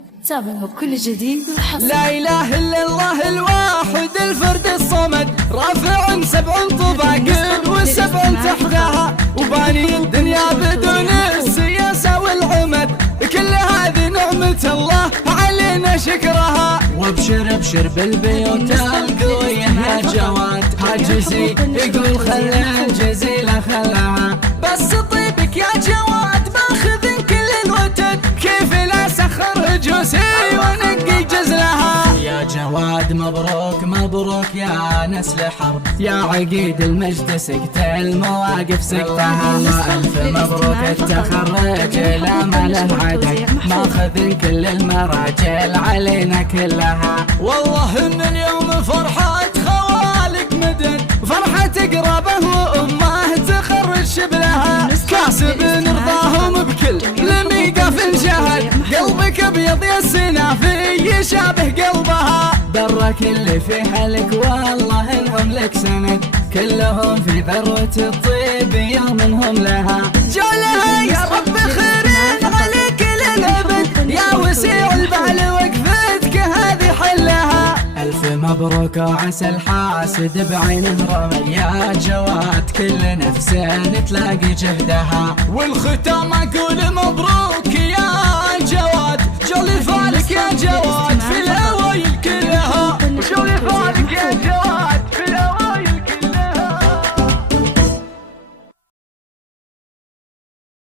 تابعوا كل جديد وحصري. لا إله إلا الله الواحد الفرد الصمد، رافع 7 طباق و7 تحتها، وباني الدنيا بدون السياسة والعمد، كل هذه نعمة الله علينا شكرها. وابشر ابشر بالبيوت القوية يا جواد، هاجزي يقول خلي الجزيلة خلاها، بس طيبك يا جواد باخذ كل الوتد، كيف لا سخر جوسي ونقي جزلها. يا جواد مبروك مبروك يا نسل حرب، يا عقيد المجد سكت المواقف سكتها، ألف مبروك التخرج لا ما له عدد، ماخذ كل المراجل علينا كلها. والله ان اليوم فرحة خوالك مدد، فرحة قرابه وامه تخرج شبلها، كاسب نرضاهم بكل لميقة في الجهد، قلبك ابيض يا السنافي يشابه قلبها. برك اللي في حالك والله انهم لك سند، كلهم في ذروة الطيب يومهم لها، جولها يا رب خيرين عليك للابد، يا وسيع البال وقفتك هذه حلها. ألف مبروك وعسى الحاسد بعينه رمي، يا جواد كل نفس تلاقي جهدها، والختام اقول مبروك يا جواد، جولي فالك يا جواد.